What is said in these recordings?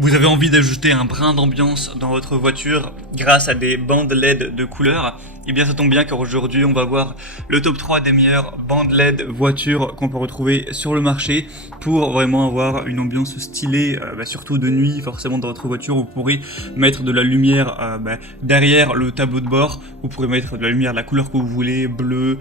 Vous avez envie d'ajouter un brin d'ambiance dans votre voiture grâce à des bandes LED de couleur? Eh bien ça tombe bien car aujourd'hui on va voir le top 3 des meilleures bandes LED voitures qu'on peut retrouver sur le marché pour vraiment avoir une ambiance stylée, surtout de nuit. Forcément dans votre voiture vous pourrez mettre de la lumière derrière le tableau de bord, vous pourrez mettre de la lumière de la couleur que vous voulez, bleu,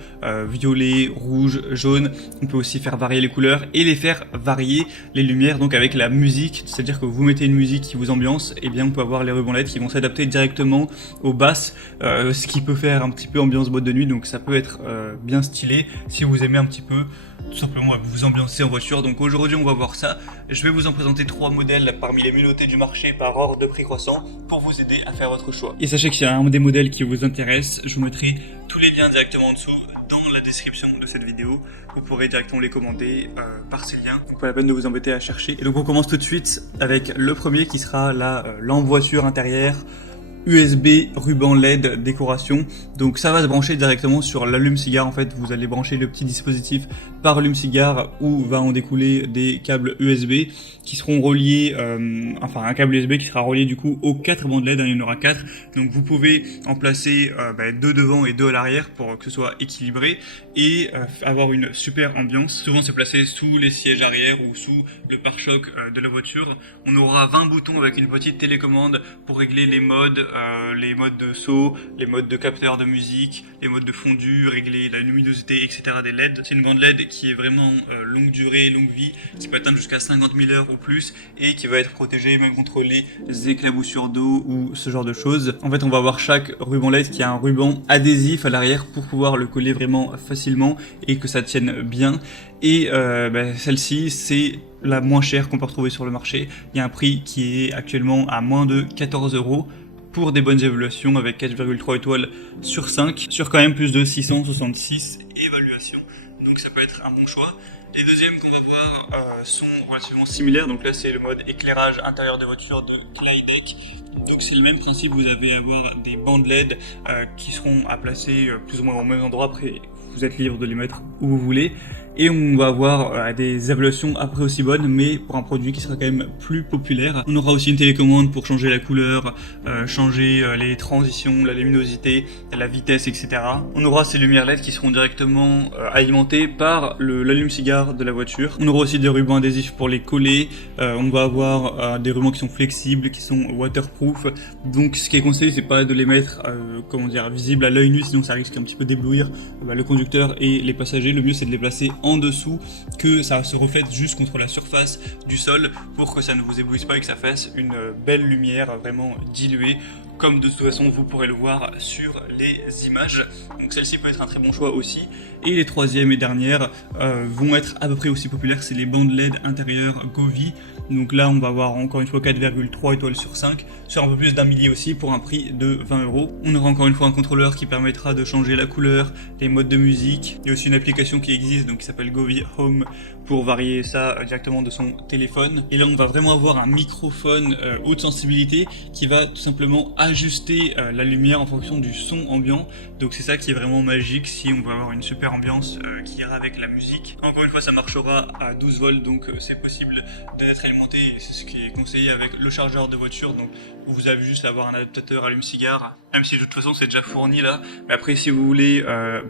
violet, rouge, jaune. On peut aussi faire varier les couleurs et les faire varier les lumières donc avec la musique, c'est-à-dire que vous mettez une musique qui vous ambiance, et bien on peut avoir les rubans LED qui vont s'adapter directement aux basses, ce qui peut faire un petit peu ambiance boîte de nuit, donc ça peut être bien stylé si vous aimez un petit peu tout simplement vous ambiancer en voiture. Donc aujourd'hui on va voir ça, je vais vous en présenter 3 modèles parmi les mieux notés du marché par ordre de prix croissant pour vous aider à faire votre choix. Et sachez que s'il y a un des modèles qui vous intéresse, je vous mettrai tous les liens directement en dessous dans la description de cette vidéo. Vous pourrez directement les commander par ces liens, donc pas la peine de vous embêter à chercher. Et donc on commence tout de suite avec le premier qui sera la lampe voiture intérieure USB ruban LED décoration. Donc ça va se brancher directement sur l'allume-cigare. En fait, vous allez brancher le petit dispositif par allume-cigare où va en découler des câbles USB qui seront reliés, un câble USB qui sera relié du coup aux 4 bandes LED, il y en aura 4. Donc vous pouvez en placer 2 devant et 2 à l'arrière pour que ce soit équilibré et avoir une super ambiance. Souvent c'est placé sous les sièges arrière ou sous le pare-choc de la voiture. On aura 20 boutons avec une petite télécommande pour régler les modes de saut, les modes de capteur de musique, les modes de fondu, régler la luminosité, etc. des LED. C'est une bande LED qui est vraiment longue durée, longue vie, qui peut atteindre jusqu'à 50 000 heures ou plus et qui va être protégée même contre les éclaboussures d'eau ou ce genre de choses. En fait, on va avoir chaque ruban LED qui a un ruban adhésif à l'arrière pour pouvoir le coller vraiment facilement et que ça tienne bien. Et celle-ci, c'est la moins chère qu'on peut retrouver sur le marché. Il y a un prix qui est actuellement à moins de 14 € pour des bonnes évaluations avec 4,3 étoiles sur 5, sur quand même plus de 666 évaluations. Donc ça peut être un bon choix. Les deuxièmes qu'on va voir sont relativement similaires. Donc là c'est le mode éclairage intérieur des voitures de Clydech. Donc c'est le même principe, vous allez avoir des bandes LED qui seront à placer plus ou moins au même endroit. Après vous êtes libre de les mettre où vous voulez. Et on va avoir des évaluations après aussi bonnes, mais pour un produit qui sera quand même plus populaire. On aura aussi une télécommande pour changer la couleur, changer les transitions, la luminosité, la vitesse, etc. On aura ces lumières LED qui seront directement alimentées par l'allume-cigare de la voiture. On aura aussi des rubans adhésifs pour les coller. On va avoir des rubans qui sont flexibles, qui sont waterproof. Donc ce qui est conseillé, c'est pas de les mettre visibles à l'œil nu, sinon ça risque un petit peu d'éblouir le conducteur et les passagers. Le mieux c'est de les placer en dessous, que ça se reflète juste contre la surface du sol pour que ça ne vous éblouisse pas et que ça fasse une belle lumière vraiment diluée, comme de toute façon vous pourrez le voir sur les images. Donc celle-ci peut être un très bon choix aussi. Et les troisièmes et dernières vont être à peu près aussi populaires, c'est les bandes LED intérieures Govee. Donc là on va avoir encore une fois 4,3 étoiles sur 5, sur un peu plus d'un millier aussi pour un prix de 20 €. On aura encore une fois un contrôleur qui permettra de changer la couleur, les modes de musique. Il y a aussi une application qui existe donc qui s'appelle Govee Home pour varier ça directement de son téléphone. Et là on va vraiment avoir un microphone haute sensibilité qui va tout simplement ajuster la lumière en fonction du son ambiant. Donc c'est ça qui est vraiment magique si on veut avoir une super ambiance qui ira avec la musique. Encore une fois ça marchera à 12 volts donc c'est possible d'être alimenté, c'est ce qui est conseillé avec le chargeur de voiture. Donc vous avez juste à avoir un adaptateur allume-cigare, même si de toute façon c'est déjà fourni là. Mais après si vous voulez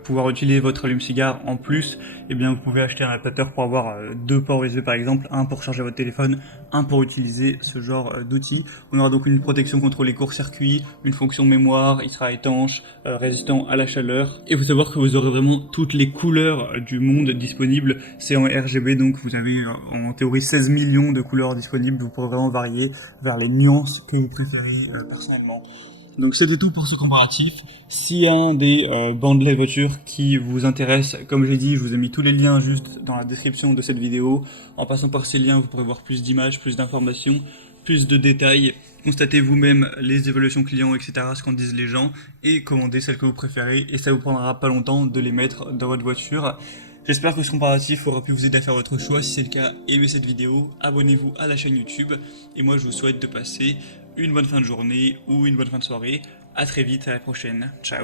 pouvoir utiliser votre allume-cigare en plus, eh bien vous pouvez acheter un adaptateur pour avoir 2 ports USB par exemple, un pour charger votre téléphone, un pour utiliser ce genre d'outils. On aura donc une protection contre les courts-circuits, une fonction mémoire, il sera étanche, résistant à la chaleur. Et il faut savoir que vous aurez vraiment toutes les couleurs du monde disponibles. C'est en RGB donc vous avez en théorie 16 millions de couleurs disponibles. Vous pourrez vraiment varier vers les nuances que vous préférez personnellement. Donc c'était tout pour ce comparatif. S'il y a un des bandes LED voitures qui vous intéresse, comme j'ai dit, je vous ai mis tous les liens juste dans la description de cette vidéo. En passant par ces liens, vous pourrez voir plus d'images, plus d'informations, plus de détails, constatez vous-même les évaluations clients, etc., ce qu'en disent les gens, et commandez celles que vous préférez, et ça vous prendra pas longtemps de les mettre dans votre voiture. J'espère que ce comparatif aura pu vous aider à faire votre choix. Si c'est le cas, aimez cette vidéo, abonnez-vous à la chaîne YouTube, et moi je vous souhaite de passer une bonne fin de journée ou une bonne fin de soirée. À très vite, à la prochaine, ciao.